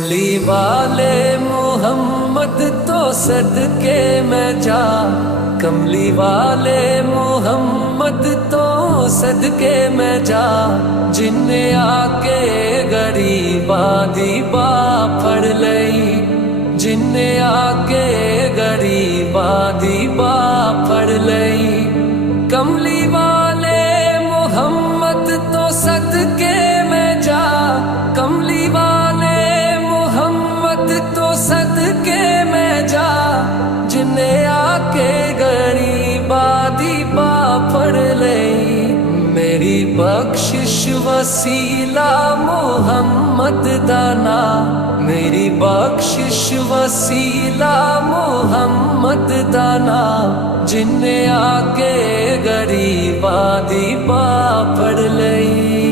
कमली वाले मोहम्मद तो सदके मैं जा, कमली वाले मोहम्मद तो सदके मैं जा, जिन्ने आके गरीबा दी बा फड़ लई, जिन्ने आके गरीबा दी बा फड़ लई। कमली वाले मोहम्मद तो सदके मैं जा, कमली वाले मोहम्मद तो सदके मैं जा, जिन्ने आके गरीबा दी बा फड़ लई। मेरी बख्शिश वसीला मोहम्मद दाना, मेरी बख्शिश वसीला मोहम्मद दाना, जिन्ने आके गरीबा दी बा फड़ लई।